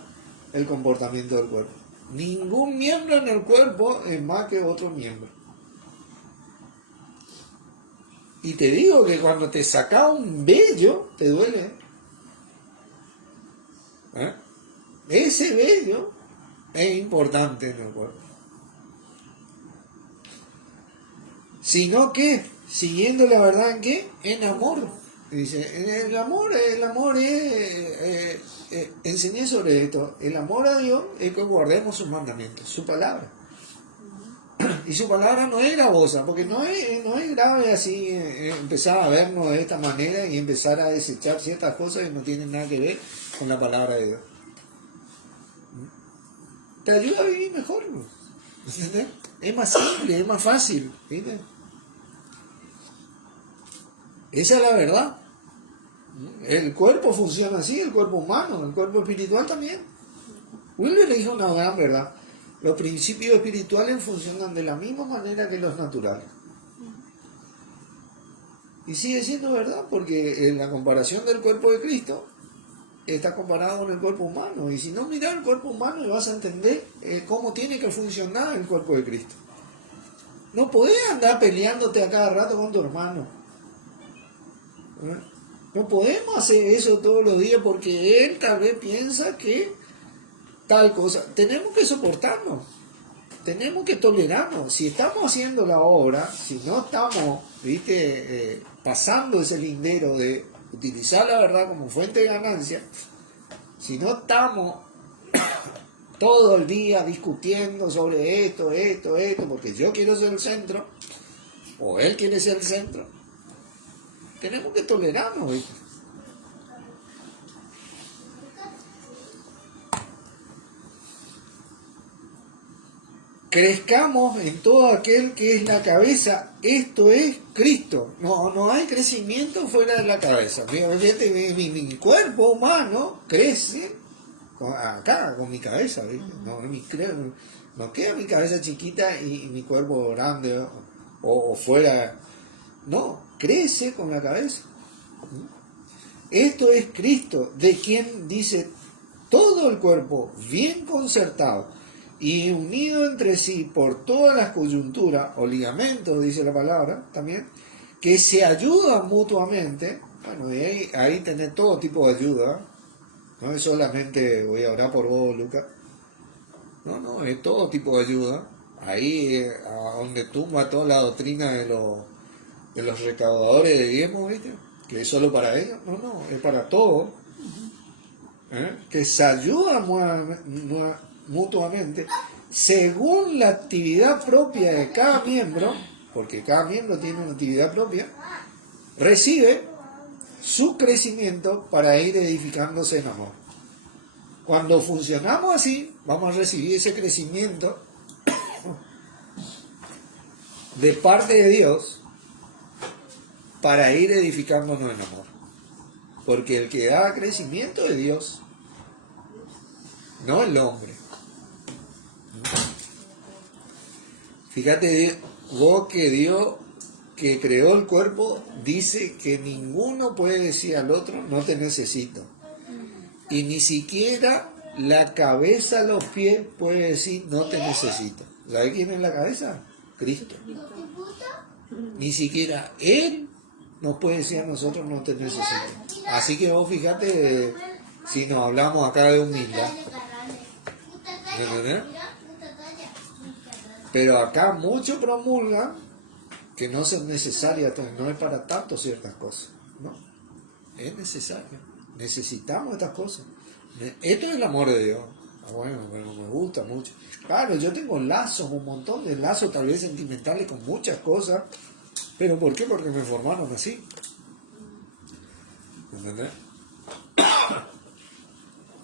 el comportamiento del cuerpo. Ningún miembro en el cuerpo es más que otro miembro. Y te digo que cuando te saca un vello, te duele. Ese vello es importante en el cuerpo. Sino que, siguiendo la verdad en qué, en amor. Dice, el amor es, enseñé sobre esto, el amor a Dios es que guardemos sus mandamientos, su palabra. Y su palabra no es gravosa, porque no es grave así empezar a vernos de esta manera y empezar a desechar ciertas cosas que no tienen nada que ver con la palabra de Dios. Te ayuda a vivir mejor, ¿no? ¿Entendés? Es más simple, es más fácil, ¿viste? Esa es la verdad. El cuerpo funciona así, el cuerpo humano, el cuerpo espiritual también. Wilber le dijo una gran verdad. Los principios espirituales funcionan de la misma manera que los naturales. Y sigue siendo verdad, porque en la comparación del cuerpo de Cristo está comparado con el cuerpo humano. Y si no miras el cuerpo humano, vas a entender cómo tiene que funcionar el cuerpo de Cristo. No podés andar peleándote a cada rato con tu hermano. No podemos hacer eso todos los días porque él tal vez piensa que tal cosa. Tenemos que soportarnos, tenemos que tolerarnos. Si estamos haciendo la obra, si no estamos, pasando ese lindero de utilizar la verdad como fuente de ganancia, si no estamos todo el día discutiendo sobre esto, porque yo quiero ser el centro, o él quiere ser el centro, tenemos que tolerarnos, ¿viste? Crezcamos en todo aquel que es la cabeza, esto es Cristo. No hay crecimiento fuera de la cabeza. Mi cuerpo humano crece acá, con mi cabeza, ¿viste? No queda mi cabeza chiquita y mi cuerpo grande o fuera. No, crece con la cabeza. Esto es Cristo, de quien dice todo el cuerpo bien concertado y unido entre sí por todas las coyunturas o ligamentos, dice la palabra también, que se ayudan mutuamente. Bueno, y ahí tenés todo tipo de ayuda. No es solamente voy a orar por vos, Lucas. No, es todo tipo de ayuda. ahí a donde tumba toda la doctrina de los recaudadores de diezmos, ¿viste? Que es solo para ellos. No, no, es para todos. Que se ayudan mutuamente según la actividad propia de cada miembro, porque cada miembro tiene una actividad propia, recibe su crecimiento para ir edificándose en amor. Cuando funcionamos así, vamos a recibir ese crecimiento de parte de Dios para ir edificándonos en amor. Porque el que da crecimiento es Dios, no el hombre. Fíjate vos que Dios, que creó el cuerpo, dice que ninguno puede decir al otro, no te necesito. Y ni siquiera la cabeza, los pies, puede decir, no te necesito. ¿Sabes quién es la cabeza? Cristo. Ni siquiera Él nos puede decir a nosotros, no te necesito. Así que vos fíjate, si nos hablamos acá de humildad. ¿Entendés? Pero acá muchos promulgan que no son necesarias, no es para tanto ciertas cosas. No, es necesario. Necesitamos estas cosas. Esto es el amor de Dios. Bueno, me gusta mucho. Claro, yo tengo lazos, un montón de lazos, tal vez sentimentales con muchas cosas. ¿Pero por qué? Porque me formaron así. ¿Entendés?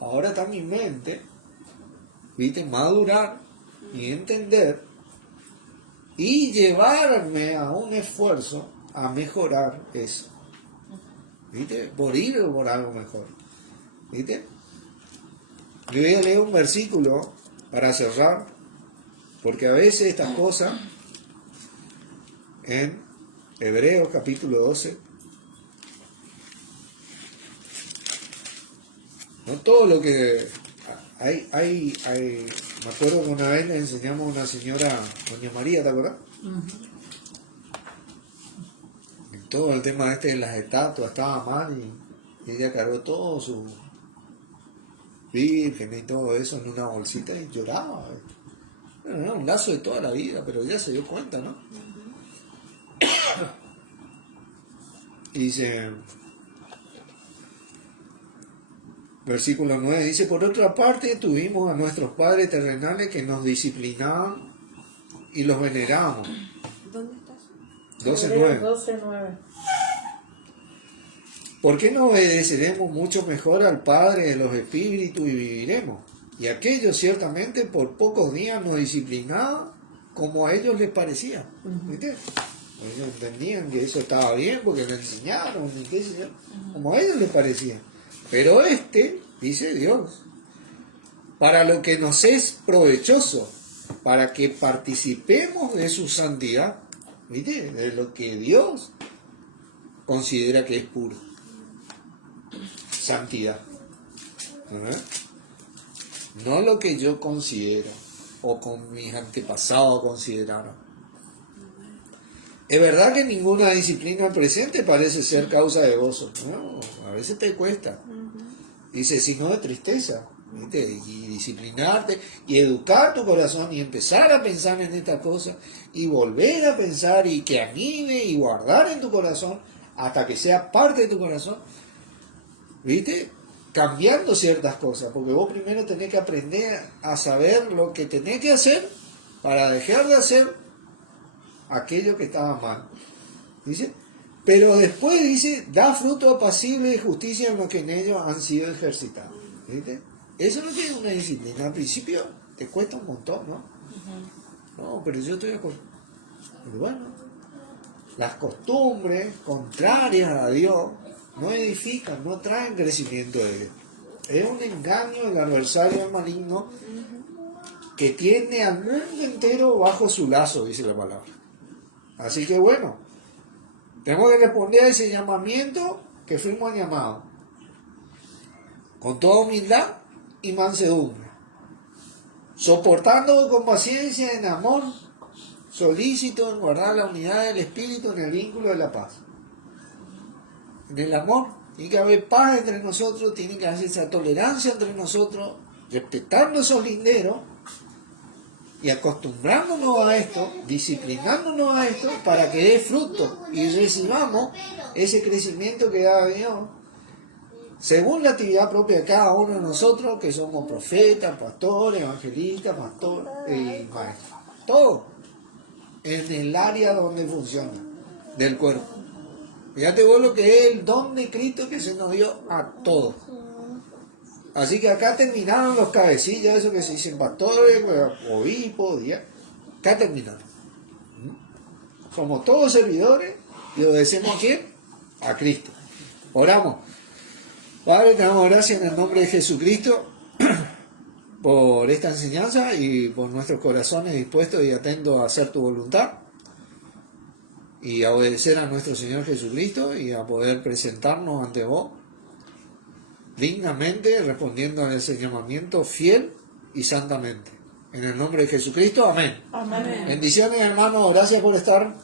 Ahora está mi mente, ¿viste? Madurar y entender y llevarme a un esfuerzo a mejorar eso. ¿Viste? Por ir por algo mejor. ¿Viste? Le voy a leer un versículo para cerrar, porque a veces estas cosas, en Hebreos capítulo 12, no todo lo que hay, me acuerdo que una vez le enseñamos a una señora, doña María, ¿te acuerdas? Todo el tema este de las estatuas estaba mal y ella cargó todo su virgen y todo eso en una bolsita y lloraba. Bueno, era un lazo de toda la vida, pero ella se dio cuenta, ¿no? Y dice, versículo 9, dice, por otra parte tuvimos a nuestros padres terrenales que nos disciplinaban y los venerábamos. ¿Dónde estás? 12:9. 12:9. ¿Por qué no obedeceremos mucho mejor al Padre de los Espíritus y viviremos? Y aquellos ciertamente por pocos días nos disciplinaban como a ellos les parecía. ¿Viste? Ellos entendían que eso estaba bien porque le enseñaron y qué sé yo, como a ellos les parecía. Pero dice Dios, para lo que nos es provechoso, para que participemos de su santidad, ¿viste? De lo que Dios considera que es puro. Santidad. No lo que yo considero o con mis antepasados consideraron. Es verdad que ninguna disciplina presente parece ser causa de gozo. No, a veces te cuesta. Dice, sino de tristeza. ¿Viste? Y disciplinarte y educar tu corazón y empezar a pensar en esta cosa y volver a pensar y que anime y guardar en tu corazón hasta que sea parte de tu corazón. ¿Viste? Cambiando ciertas cosas, porque vos primero tenés que aprender a saber lo que tenés que hacer para dejar de hacer aquello que estaba mal. Dice, pero después dice, da fruto apacible de justicia en lo que en ellos han sido ejercitados. ¿Viste? Eso no tiene una disciplina. Al principio te cuesta un montón, ¿no? No, pero yo estoy de acuerdo. Pero bueno, las costumbres contrarias a Dios no edifican, no traen crecimiento de Dios. Es un engaño del adversario maligno que tiene al mundo entero bajo su lazo, dice la palabra. Así que bueno, tenemos que responder a ese llamamiento que fuimos llamados, con toda humildad y mansedumbre, soportando con paciencia en amor, solícito en guardar la unidad del espíritu en el vínculo de la paz. En el amor tiene que haber paz entre nosotros, tiene que haber esa tolerancia entre nosotros, respetando esos linderos, y acostumbrándonos a esto, disciplinándonos a esto, para que dé fruto y recibamos ese crecimiento que da Dios, según la actividad propia de cada uno de nosotros, que somos profetas, pastores, evangelistas, pastores y maestros. Todo en el área donde funciona, del cuerpo. Fíjate vos lo que es el don de Cristo que se nos dio a todos. Así que acá terminaron los cabecillas, eso que se dicen pastores, obispos, acá terminaron. Somos todos servidores y obedecemos a quién? A Cristo. Oramos. Padre, te damos gracias en el nombre de Jesucristo por esta enseñanza y por nuestros corazones dispuestos y atentos a hacer tu voluntad y a obedecer a nuestro Señor Jesucristo y a poder presentarnos ante vos dignamente, respondiendo a ese llamamiento fiel y santamente. En el nombre de Jesucristo, amén. Amén. Bendiciones, hermanos, gracias por estar.